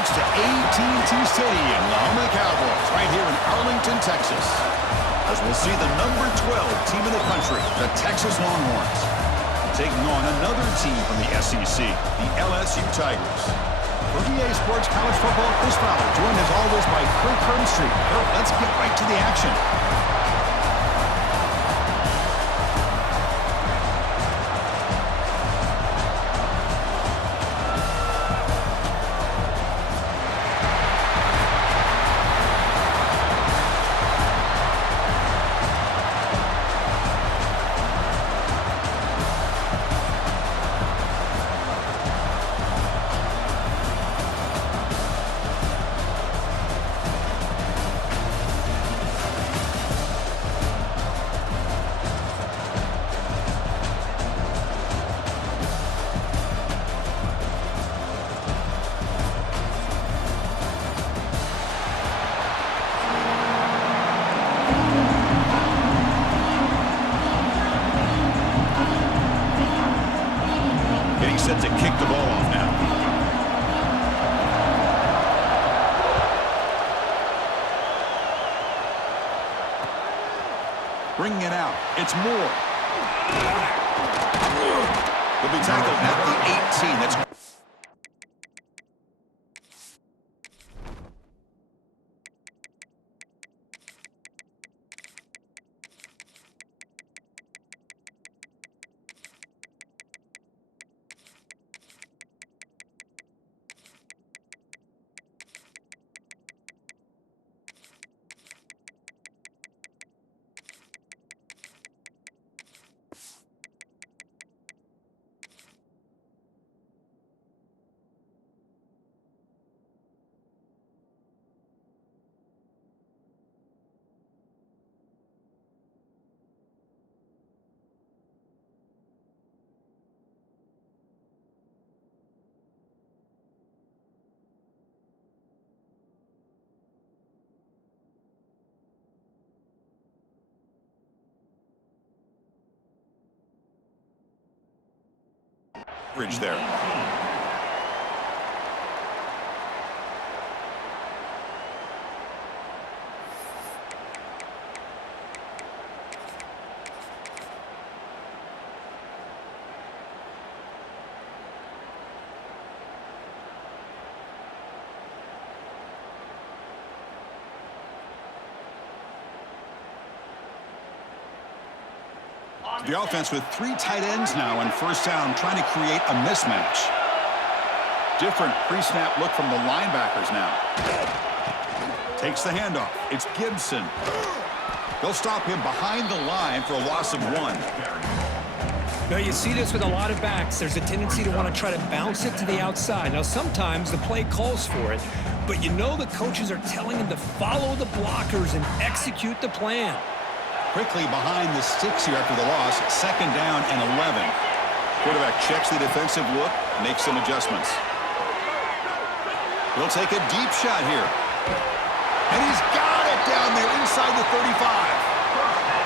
folks, to AT&T Stadium, the home of the Cowboys, right here in Arlington, Texas, as we'll see the number 12 team in the country, the Texas Longhorns, taking on another team from the SEC, the LSU Tigers. For EA Sports College Football, Chris Fowler, joined as always by Kirk Herbstreit. Kirk, let's get right to the action. Set to kick the ball off now. Bringing it out. It's Moore. He'll be tackled at the 18. That's bridge there. The offense with 3 tight ends now on first down, trying to create a mismatch. Different pre-snap look from the linebackers now. Takes the handoff. It's Gibson. They'll stop him behind the line for a loss of 1. Now, you see this with a lot of backs. There's a tendency to want to try to bounce it to the outside. Now, sometimes the play calls for it, but you know the coaches are telling him to follow the blockers and execute the plan. Quickly behind the sticks here after the loss. 2nd down and 11. Quarterback checks the defensive look, makes some adjustments. He'll take a deep shot here. And he's got it down there inside the 35.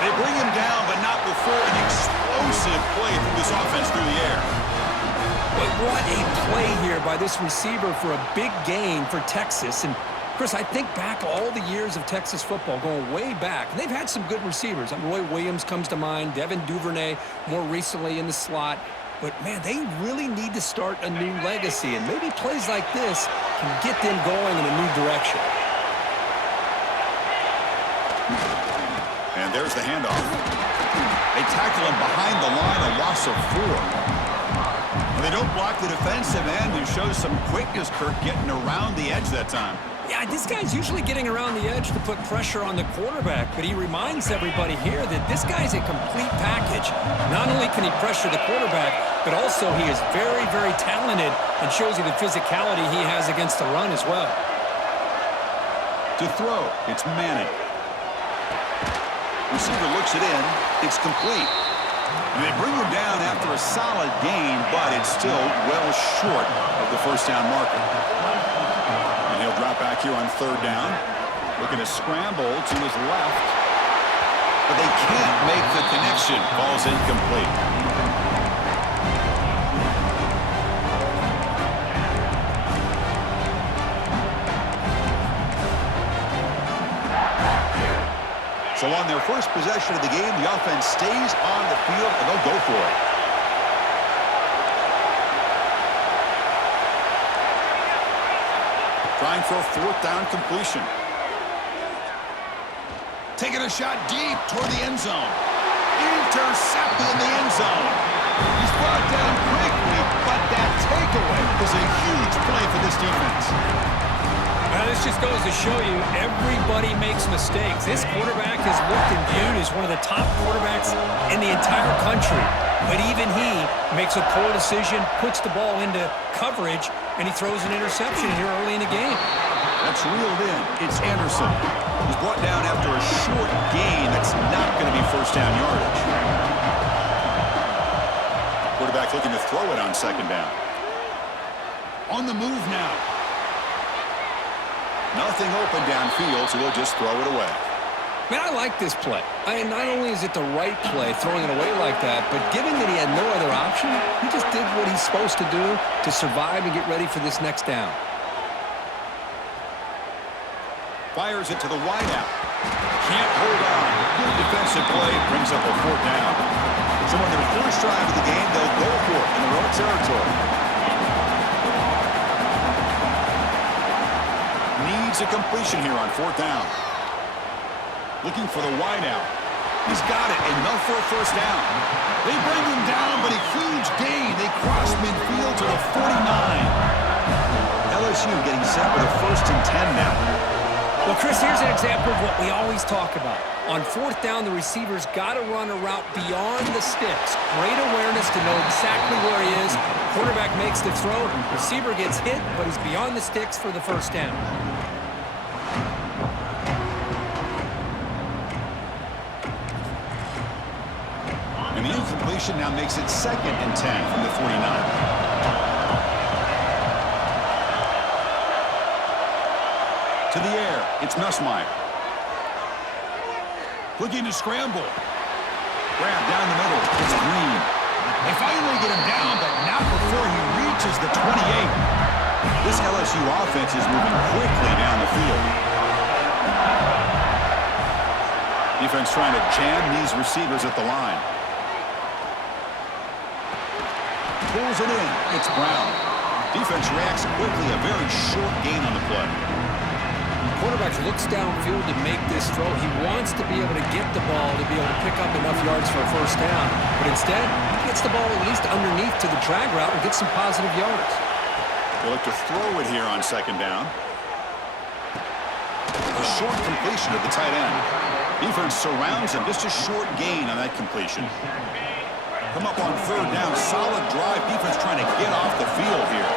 They bring him down, but not before an explosive play through this offense through the air. But what a play here by this receiver for a big gain for Texas. And Chris, I think back all the years of Texas football, going way back, and they've had some good receivers. Roy Williams comes to mind, Devin Duvernay more recently in the slot. But, man, they really need to start a new legacy, and maybe plays like this can get them going in a new direction. And there's the handoff. They tackle him behind the line, a loss of 4. They don't block the defensive end, who shows some quickness, Kirk, getting around the edge that time. Yeah, this guy's usually getting around the edge to put pressure on the quarterback, but he reminds everybody here that this guy's a complete package. Not only can he pressure the quarterback, but also he is very, very talented and shows you the physicality he has against the run as well. To throw, it's Manning. Receiver looks it in. It's complete. And they bring him down after a solid gain, but it's still well short of the first down marker. And he'll drop back here on 3rd down. Looking to scramble to his left. But they can't make the connection. Ball's incomplete. So on their first possession of the game, the offense stays on the field, and they'll go for it. Trying for a fourth down completion. Taking a shot deep toward the end zone. Intercepted in the end zone. He's brought down quickly, but that takeaway is a huge play for this defense. Now, this just goes to show you everybody makes mistakes. This quarterback is looked and viewed as one of the top quarterbacks in the entire country. But even he makes a poor decision, puts the ball into coverage, and he throws an interception here early in the game. That's reeled in. It's Anderson. He's brought down after a short gain. That's not going to be first down yardage. Quarterback looking to throw it on second down. On the move now. Nothing open downfield, so he'll just throw it away. Man, I like this play. I mean, not only is it the right play, throwing it away like that, but given that he had no other option, he just did what he's supposed to do to survive and get ready for this next down. Fires it to the wideout. Can't hold on. Good defensive play. Brings up a fourth down. So on their first drive of the game, they'll go for it in their own territory. Needs a completion here on fourth down. Looking for the wideout. He's got it. Enough for a first down. They bring him down, but a huge gain. They cross midfield to the 49. LSU getting set with a 1st and 10 now. Well, Chris, here's an example of what we always talk about. On fourth down, the receiver's got to run a route beyond the sticks. Great awareness to know exactly where he is. Quarterback makes the throw. Receiver gets hit, but he's beyond the sticks for the first down. And the incompletion now makes it 2nd and 10 from the 49. To the air, it's Nussmeier. Looking to scramble. Grab down the middle, it's Green. They finally get him down, but not before he reaches the 28. This LSU offense is moving quickly down the field. Defense trying to jam these receivers at the line. Pulls it in, it's Brown. Defense reacts quickly, a very short gain on the play. Quarterback looks downfield to make this throw. He wants to be able to get the ball to be able to pick up enough yards for a first down. But instead, he gets the ball at least underneath to the drag route and gets some positive yards. They look to throw it here on second down. A short completion of the tight end. Defense surrounds him. Just a short gain on that completion. Come up on third down. Solid drive. Defense trying to get off the field here.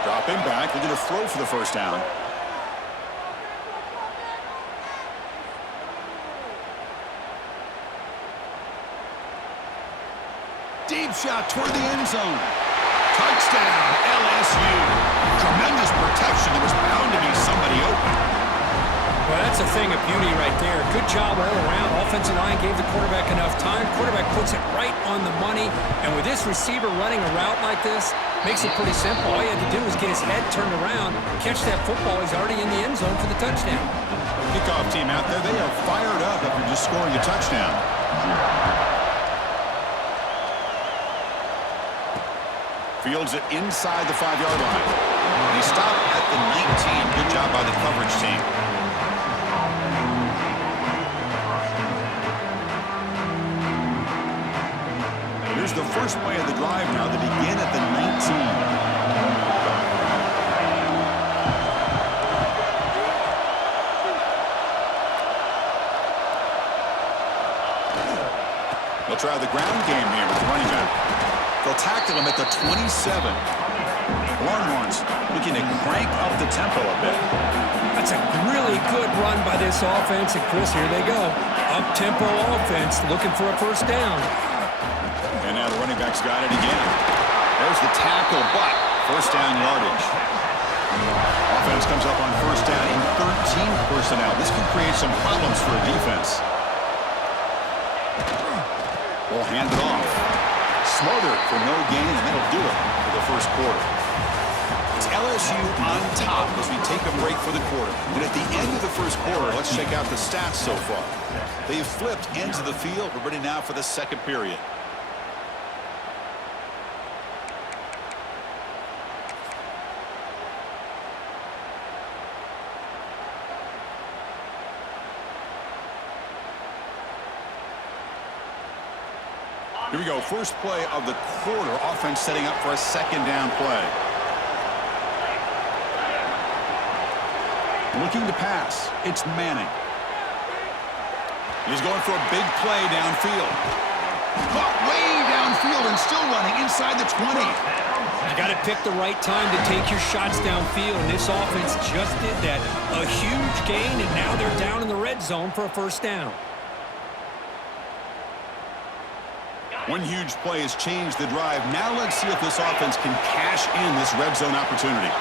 Drop him back. They're going to throw for the first down. Deep shot toward the end zone. Touchdown, LSU. Tremendous protection. There was bound to be somebody open. Well, that's a thing of beauty right there. Good job all around. Offensive line gave the quarterback enough time. Quarterback puts it right on the money. And with this receiver running a route like this, makes it pretty simple. All he had to do was get his head turned around, catch that football. He's already in the end zone for the touchdown. Kickoff team out there. They are fired up after just scoring a touchdown. Fields it inside the 5-yard line. And he stopped at the 19. Good job by the coverage team. Here's the first play of the drive now. They begin at the 19. They'll try the ground game here with the running back. They'll tackle him at the 27. Longhorns looking to crank up the tempo a bit. That's a really good run by this offense. And, Chris, here they go. Up-tempo offense looking for a first down. And now the running back's got it again. There's the tackle, but first down yardage. Offense comes up on first down in 13 personnel. This can create some problems for a defense. We'll hand it off. Smothered for no gain, and that'll do it for the first quarter. It's LSU on top as we take a break for the quarter. And at the end of the first quarter, let's check out the stats so far. They've flipped into the field. We're ready now for the second period. Here we go. First play of the quarter. Offense setting up for a second down play. Looking to pass. It's Manning. He's going for a big play downfield. Caught way downfield and still running inside the 20. You got to pick the right time to take your shots downfield, and this offense just did that. A huge gain, and now they're down in the red zone for a first down. One huge play has changed the drive. Now let's see if this offense can cash in this red zone opportunity.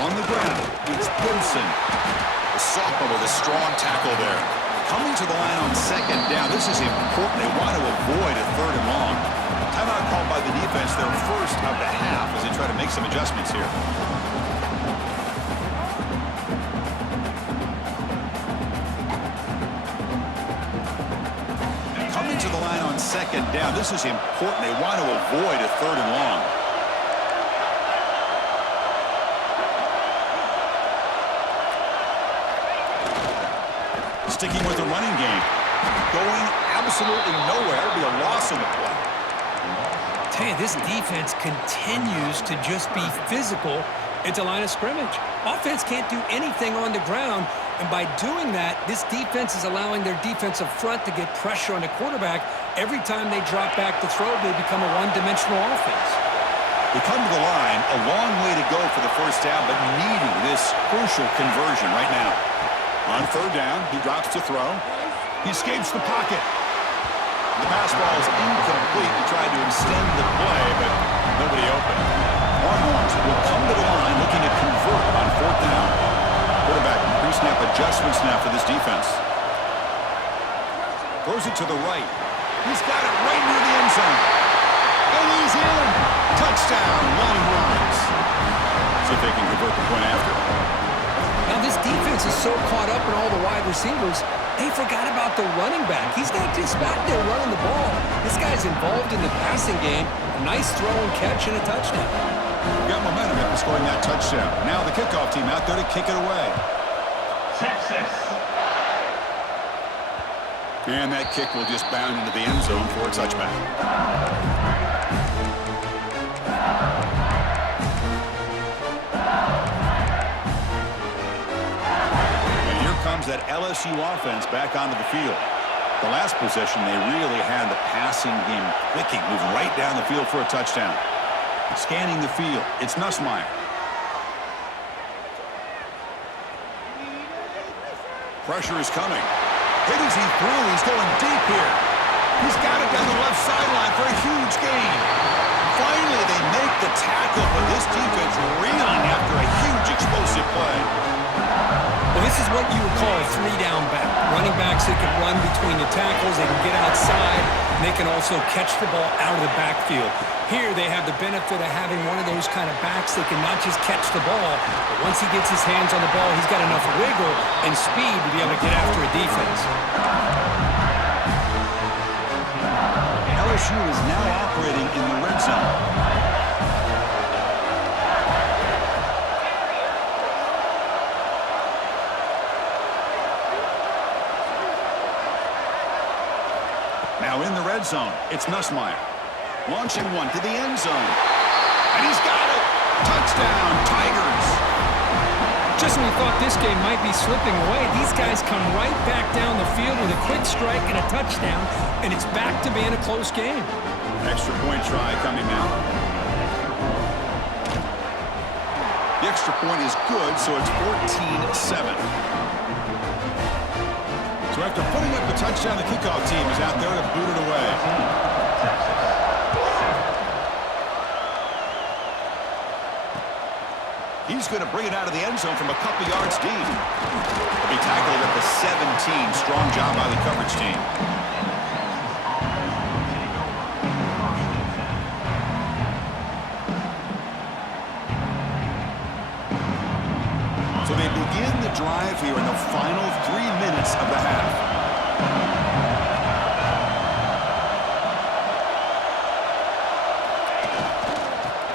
On the ground, it's Gibson. The sophomore with a strong tackle there. Coming to the line on second down. This is important. They want to avoid a third and long. Timeout called by the defense, their first of the half, as they try to make some adjustments here. Coming to the line on second down. This is important. They want to avoid a third and long. Sticking with the running game. Going absolutely nowhere. It'll be a loss on the play. Tell you, this defense continues to just be physical at the line of scrimmage. Offense can't do anything on the ground, and by doing that, this defense is allowing their defensive front to get pressure on the quarterback. Every time they drop back to throw, they become a one-dimensional offense. They come to the line, a long way to go for the first down, but needing this crucial conversion right now. On third down, he drops to throw. He escapes the pocket. The pass ball is incomplete. He tried to extend the play, but nobody open. Longhorns will come to the line looking to convert on fourth down. Quarterback pre-snap adjustments now for this defense. Throws it to the right. He's got it right near the end zone. And he's in. Touchdown, Longhorns. See if they can convert the point after. Now, this defense is so caught up in all the wide receivers, they forgot about the running back. He's not just back there running the ball. This guy's involved in the passing game. A nice throw and catch and a touchdown. Got momentum after scoring that touchdown. Now the kickoff team out there to kick it away. Texas. And that kick will just bound into the end zone for a touchback. Comes that LSU offense back onto the field. The last possession, they really had the passing game clicking, moving right down the field for a touchdown. Scanning the field, it's Nussmeier. Pressure is coming. Hit as he threw, he's going deep here. He's got it down the left sideline for a huge gain. Finally, they make the tackle, but this defense reeling after a huge explosive play. Well, this is what you would call a three-down back. Running backs that can run between the tackles, they can get outside, and they can also catch the ball out of the backfield. Here, they have the benefit of having one of those kind of backs that can not just catch the ball, but once he gets his hands on the ball, he's got enough wiggle and speed to be able to get after a defense. LSU is now operating in the red zone. Now in the red zone, it's Nussmeier. Launching one to the end zone. And he's got it! Touchdown, Tigers! Just when you thought this game might be slipping away, these guys come right back down the field with a quick strike and a touchdown, and it's back to being a close game. Extra point try coming now. The extra point is good, so it's 14-7. So after putting up the touchdown, the kickoff team is out there to boot it away. He's going to bring it out of the end zone from a couple yards deep. The He tackled at the 17. Strong job by the coverage team. So they begin the drive here in the final 3 minutes of the half.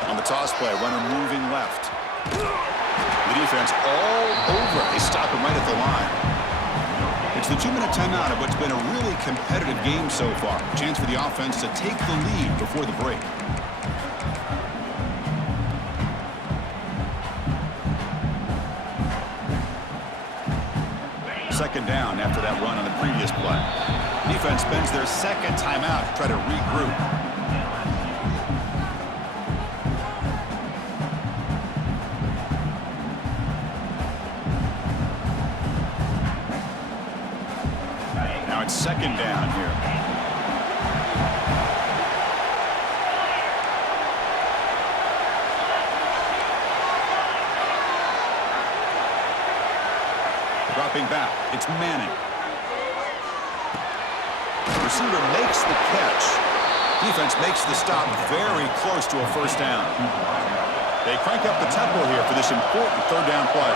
On the toss play, runner moving left. The defense all over. They stop him right at the line. It's the 2-minute timeout of what's been a really competitive game so far. Chance for the offense to take the lead before the break. Second down after that run on the previous play. Defense spends their second timeout to try to regroup. Now it's second down here. Dropping back, it's Manning. The receiver makes the catch. Defense makes the stop very close to a first down. They crank up the tempo here for this important third down play.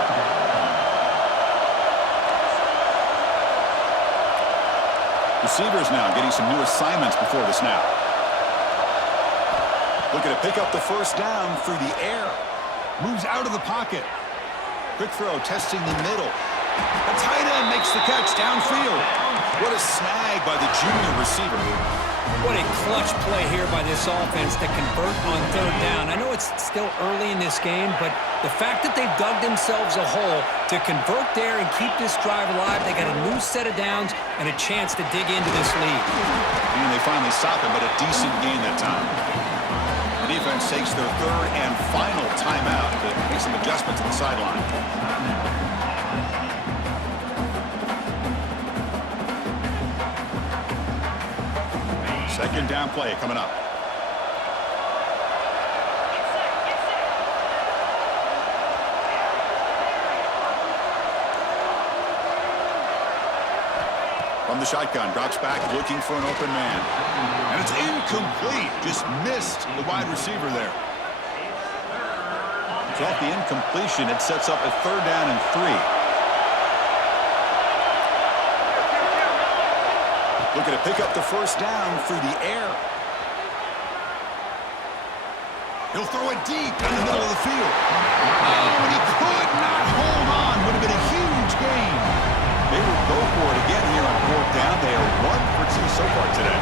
Receivers now getting some new assignments before the snap. Looking to pick up the first down through the air. Moves out of the pocket. Quick throw, testing the middle. A tight end makes the catch downfield. What a snag by the junior receiver. What a clutch play here by this offense to convert on third down. I know it's still early in this game, but the fact that they've dug themselves a hole to convert there and keep this drive alive, they got a new set of downs and a chance to dig into this lead. And they finally stop him, but a decent gain that time. The defense takes their third and final timeout to make some adjustments to the sideline. Second down play coming up. From the shotgun, drops back looking for an open man. And it's incomplete. Just missed the wide receiver there. So off the incompletion, it sets up a third down and 3. Looking to pick up the first down through the air. He'll throw it deep in the middle of the field. Oh, and he could not hold on. Would have been a huge gain. They will go for it again here on fourth down. They are 1 for 2 so far today.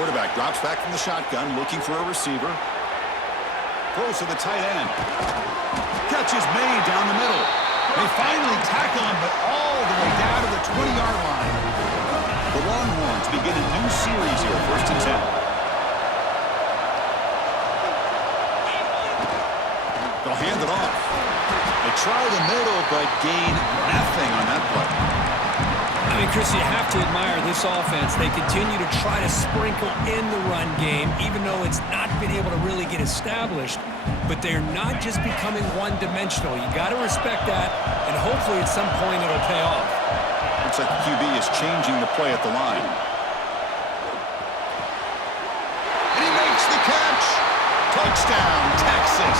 Quarterback drops back from the shotgun, looking for a receiver. Throws to the tight end. Catch is made down the middle. They finally tackle him, but all the way down to the 20-yard line. The Longhorns begin a new series here, 1st and 10. They'll hand it off. They try the middle, but gain nothing on that play. I mean, Chris, you have to admire this offense. They continue to try to sprinkle in the run game, even though it's not been able to really get established. But they're not just becoming one-dimensional. You got to respect that, and hopefully at some point it'll pay off. Looks like the QB is changing the play at the line. And he makes the catch. Touchdown, Texas.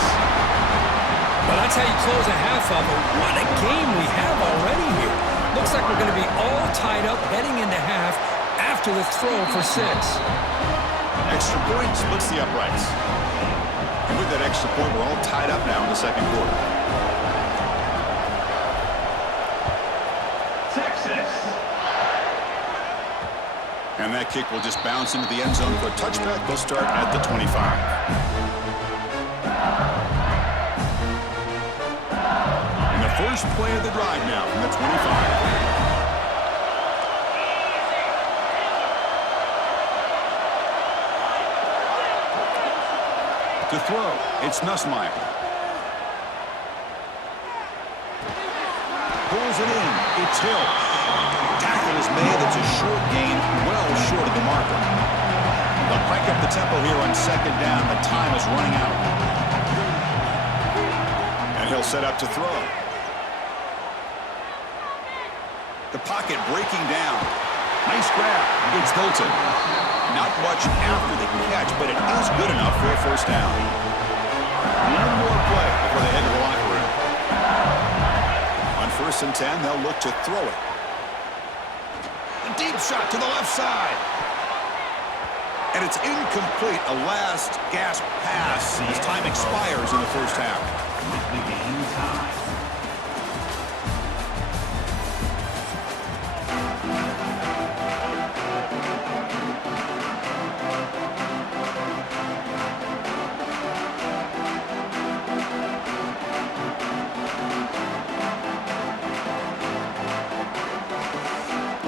Well, that's how you close a half of it. What a game we have already here. Looks like we're going to be all tied up heading into half after the throw for 6. Extra point splits the uprights. And with that extra point, we're all tied up now in the second quarter. Texas. And that kick will just bounce into the end zone for a touchback. They'll start at the 25. First play of the drive now from the 25. To throw, it's Nussmeier. Pulls it in. It's Hill. Tackle is made. It's a short gain, well short of the marker. They'll crank up the tempo here on second down. The time is running out. he'll set up to throw. The pocket breaking down. Nice grab. It's Hilton. Not much after the catch, but it is good enough for a first down. One more play before they head to the locker room. On 1st and 10, they'll look to throw it. A deep shot to the left side. And it's incomplete. A last gasp pass as time expires in the first half. The game time.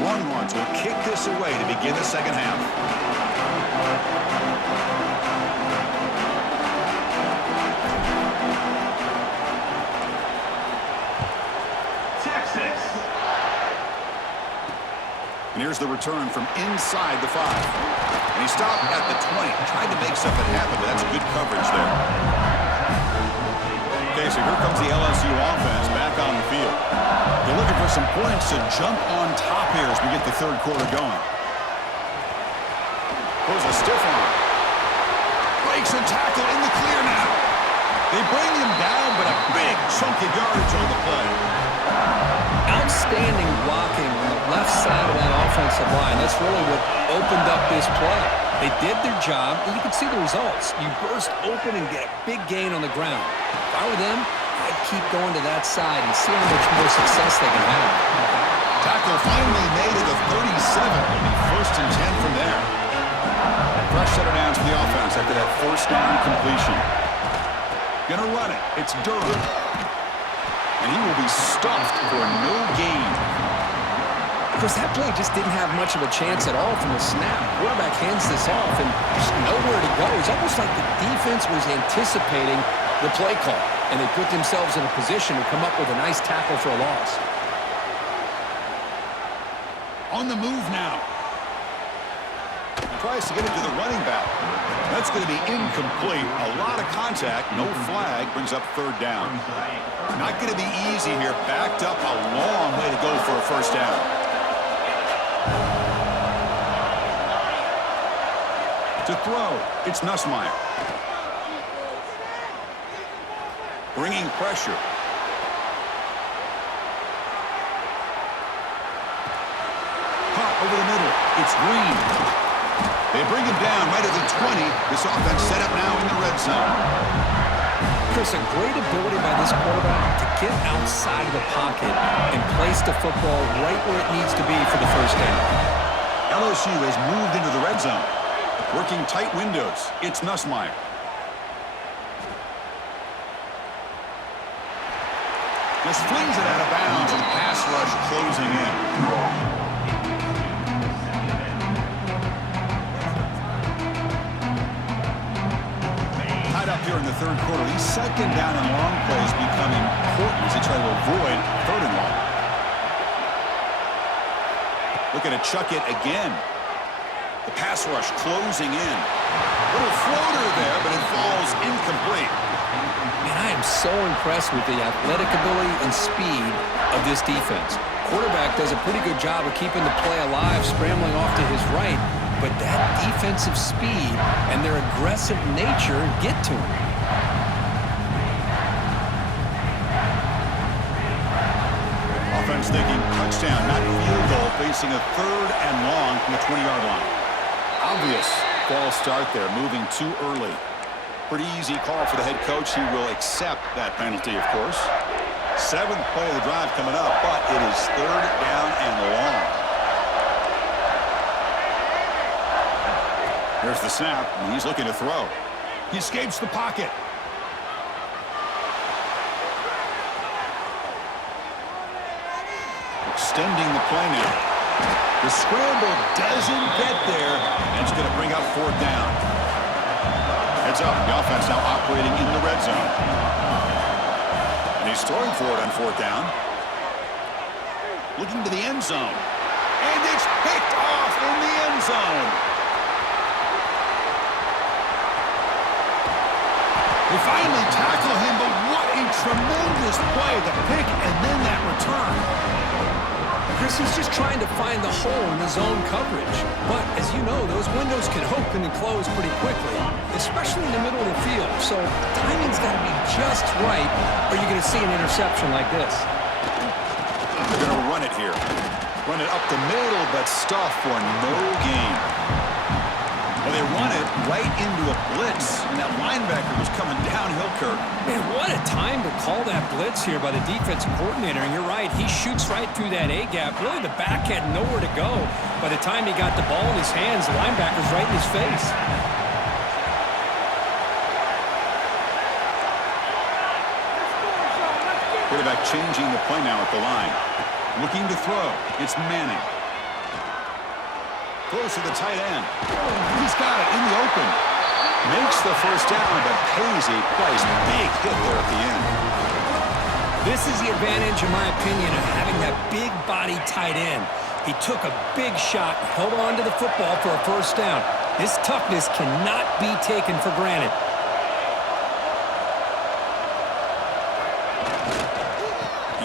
Longhorns will kick this away to begin the second half. Texas. And here's the return from inside the 5. And he stopped at the 20. Tried to make something happen, but that's good coverage there. Okay, so here comes the LSU offense back on the field. They're looking for some points to jump on top here as we get the third quarter going. Throws a stiff arm. Breaks a tackle in the clear now. They bring him down, but a big chunk of yardage on the play. Outstanding blocking on the left side of that offensive line. That's really what opened up this play. They did their job, and you can see the results. You burst open and get a big gain on the ground. If I were them, I'd keep going to that side and see how much more success they can have. Tackle finally made at the 37. It'll be 1st and 10 from there. Fresh set of downs for the offense after that first down completion. Gonna run it. It's Durham. And he will be stuffed for no gain. Because that play just didn't have much of a chance at all from the snap. Quarterback hands this off and there's nowhere to go. It's almost like the defense was anticipating the play call, and they put themselves in a position to come up with a nice tackle for a loss. On the move now. Tries to get it to the running back. That's going to be incomplete. A lot of contact. No flag. Brings up 3rd down. Not going to be easy here. Backed up a long way to go for a first down. To throw, it's Nussmeier. Bringing pressure. Pop over the middle. It's Green. They bring him down right at the 20. This offense set up now in the red zone. Chris, a great ability by this quarterback to get outside of the pocket and place the football right where it needs to be for the first down. LSU has moved into the red zone. Working tight windows. It's Nussmeier. Just flings it out of bounds and pass rush closing in. Up here in the third quarter, these 2nd down and long plays become important as they try to avoid 3rd and long. Looking to chuck it again. The pass rush closing in. Little floater there, but it falls incomplete. Man, I am so impressed with the athletic ability and speed of this defense. Quarterback does a pretty good job of keeping the play alive, scrambling off to his right. But that defensive speed and their aggressive nature get to him. Offense thinking touchdown, not field goal, facing a 3rd and long from the 20-yard line. Obvious false start there, moving too early. Pretty easy call for the head coach. He will accept that penalty, of course. 7th play of the drive coming up, but it is 3rd down and long. Here's the snap, and he's looking to throw. He escapes the pocket. Extending the play now. The scramble doesn't get there, and it's going to bring up 4th down. Heads up, the offense now operating in the red zone. And he's throwing for it on 4th down. Looking to the end zone. And it's picked off in the end zone. They finally tackle him, but what a tremendous play, the pick and then that return. Chris, he's just trying to find the hole in the zone coverage. But, as you know, those windows can open and close pretty quickly, especially in the middle of the field. So, timing's got to be just right, or you're going to see an interception like this. They're going to run it here. Run it up the middle, but stuff for no gain. Well, they run it right into a blitz, and that linebacker was coming downhill, Kirk. Man, what a time to call that blitz here by the defensive coordinator. And you're right, he shoots right through that A-gap. Really, the back had nowhere to go. By the time he got the ball in his hands, the linebacker's right in his face. Quarterback changing the play now at the line. Looking to throw. It's Manning. Throws to the tight end. He's got it in the open. Makes the first down, but pays a price. Big hit there at the end. This is the advantage, in my opinion, of having that big body tight end. He took a big shot, held on to the football for a first down. This toughness cannot be taken for granted.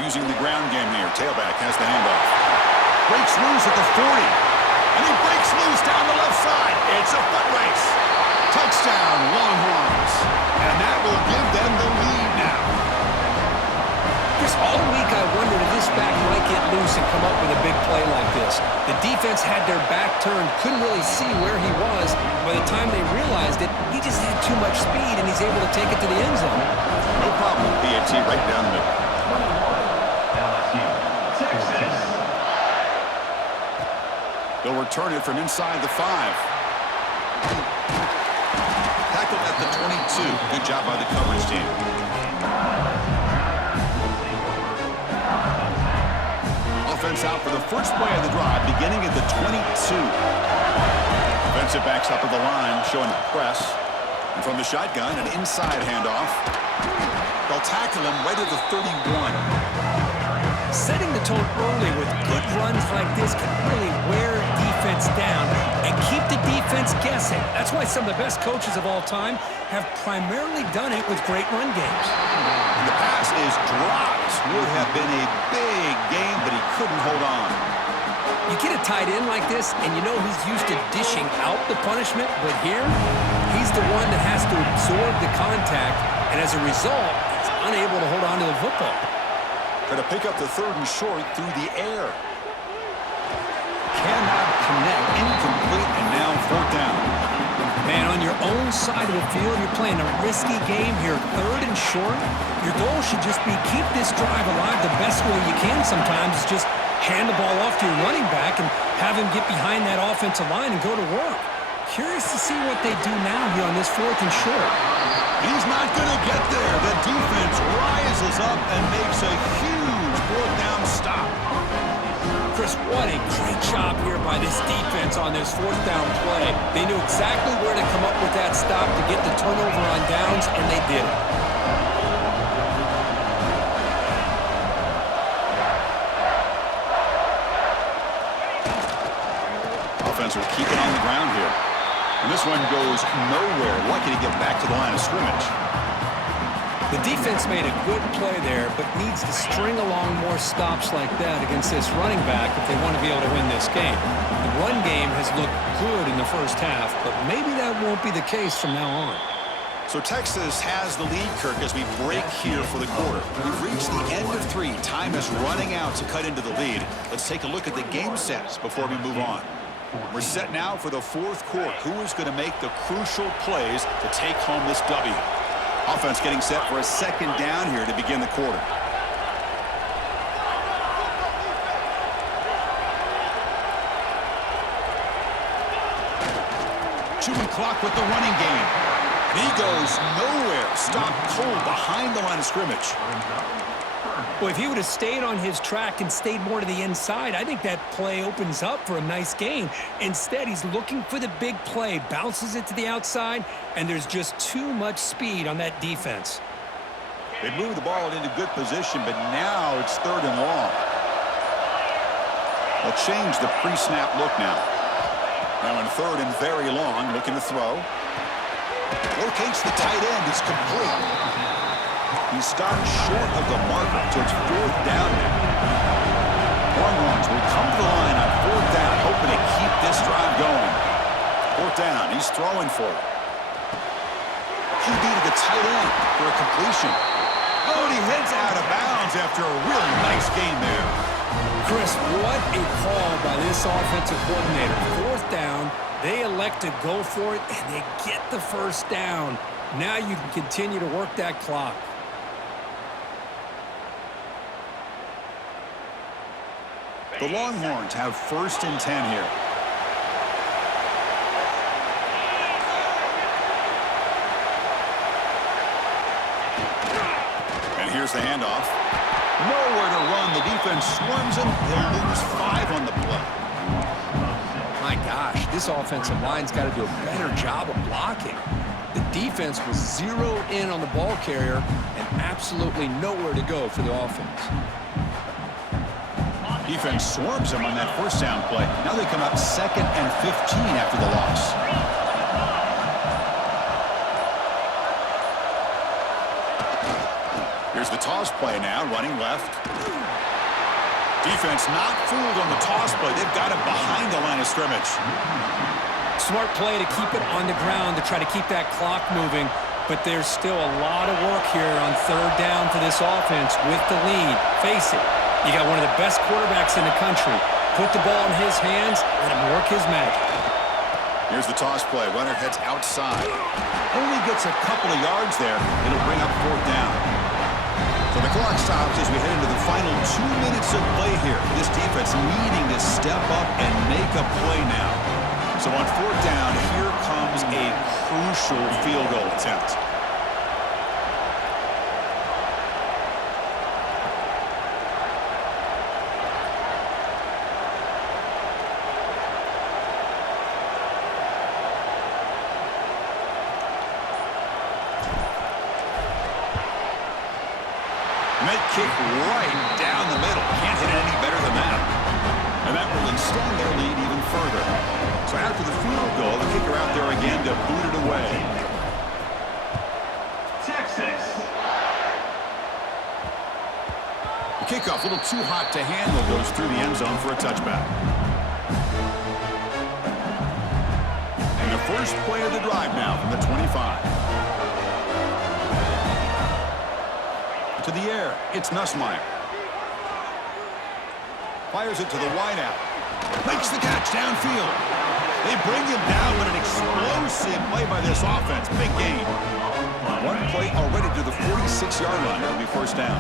Using the ground game here. Tailback has the handoff. Breaks loose at the 40. And he breaks loose down the left side. It's a foot race. Touchdown, Longhorns. And that will give them the lead now. Chris, all week I wondered if this back might get loose and come up with a big play like this. The defense had their back turned, couldn't really see where he was. By the time they realized it, he just had too much speed, and he's able to take it to the end zone. No problem with PAT right down the middle. They'll return it from inside the 5. Tackled at the 22. Good job by the coverage team. Offense out for the first play of the drive, beginning at the 22. Defensive backs up at the line, showing press. And from the shotgun, an inside handoff. They'll tackle him right at the 31. Setting the tone early with good runs like this can really wear defense down and keep the defense guessing. That's why some of the best coaches of all time have primarily done it with great run games. The pass is dropped. Would have been a big game, but he couldn't hold on. You get a tight end like this, and you know he's used to dishing out the punishment, but here, he's the one that has to absorb the contact, and as a result, he's unable to hold on to the football. Going to pick up the 3rd and short through the air. Cannot connect. Incomplete, and now 4th down. Man, on your own side of the field, you're playing a risky game here. 3rd and short. Your goal should just be keep this drive alive the best way you can sometimes. Is just hand the ball off to your running back and have him get behind that offensive line and go to work. Curious to see what they do now here on this 4th and short. He's not going to get there. The defense rises up and makes a huge 4th down stop. Chris, what a great job here by this defense on this 4th down play. They knew exactly where to come up with that stop to get the turnover on downs, and they did it. Offense will keep it on the ground here. And this one goes nowhere. Lucky to get back to the line of scrimmage. The defense made a good play there, but needs to string along more stops like that against this running back if they want to be able to win this game. The run game has looked good in the first half, but maybe that won't be the case from now on. So Texas has the lead, Kirk, as we break here for the quarter. We've reached the end of 3. Time is running out to cut into the lead. Let's take a look at the game sets before we move on. We're set now for the 4th quarter. Who is going to make the crucial plays to take home this W? Offense getting set for a 2nd down here to begin the quarter. Chewing clock with the running game. And he goes nowhere. Stopped cold behind the line of scrimmage. Well, if he would have stayed on his track and stayed more to the inside, I think that play opens up for a nice gain. Instead, he's looking for the big play, bounces it to the outside, and there's just too much speed on that defense. They move the ball into good position, but now it's 3rd and long. They'll change the pre-snap look now. Now in 3rd and very long, looking to throw. Locates the tight end. It's complete. He stopped short of the marker, so it's 4th down now. Longhorns will come to the line on 4th down, hoping to keep this drive going. 4th down, he's throwing for it. He beat the tight end for a completion. Oh, and he heads out of bounds after a really nice game there. Chris, what a call by this offensive coordinator. 4th down, they elect to go for it, and they get the 1st down. Now you can continue to work that clock. The Longhorns have 1st and 10 here. And here's the handoff. Nowhere to run. The defense swarms him. He'll lose 5 on the play. My gosh, this offensive line's got to do a better job of blocking. The defense was zeroed in on the ball carrier and absolutely nowhere to go for the offense. Defense swarms him on that 1st down play. Now they come up 2nd and 15 after the loss. Here's the toss play now, running left. Defense not fooled on the toss play. They've got him behind the line of scrimmage. Smart play to keep it on the ground to try to keep that clock moving, but there's still a lot of work here on 3rd down for this offense with the lead. Face it, you got one of the best quarterbacks in the country. Put the ball in his hands, let him work his magic. Here's the toss play. Runner heads outside. Only gets a couple of yards there. It'll bring up 4th down. So the clock stops as we head into the final 2 minutes of play here. This defense needing to step up and make a play now. So on 4th down, here comes a crucial field goal attempt. Met kick right down the middle. Can't hit it any better than that. And that will extend their lead even further. So after the field goal, the kicker out there again to boot it away. Texas. The kickoff, a little too hot to handle, goes through the end zone for a touchback. And the first play of the drive now from the 25. To the air, it's Nussmeier. Fires it to the wideout. Makes the catch downfield. They bring him down, but an explosive play by this offense. Big gain. One play already to the 46-yard line. It'll be 1st down.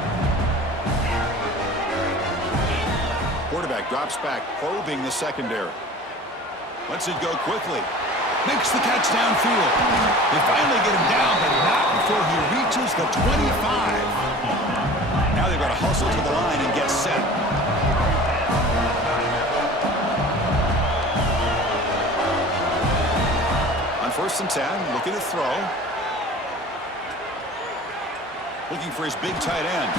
Quarterback drops back, probing the secondary. Lets it go quickly. Makes the catch downfield. They finally get him down, but not before he reaches the 25. Now they've got to hustle to the line and get set. On 1st and 10, looking to throw. Looking for his big tight end.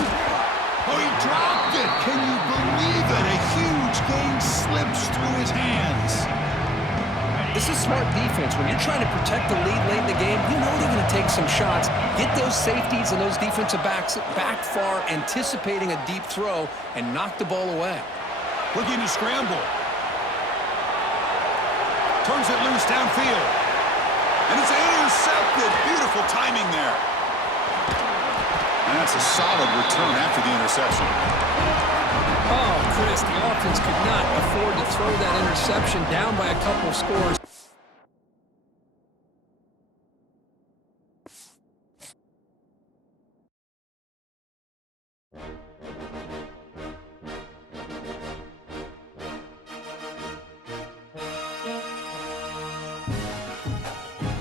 Oh, he dropped it! Can you believe it? A huge gain slips through his hands. This is smart defense. When you're trying to protect the lead late in the game, you know they're going to take some shots, get those safeties and those defensive backs back far, anticipating a deep throw, and knock the ball away. Looking to scramble. Turns it loose downfield. And it's intercepted. Beautiful timing there. And that's a solid return after the interception. Oh, Chris, the offense could not afford to throw that interception down by a couple of scores.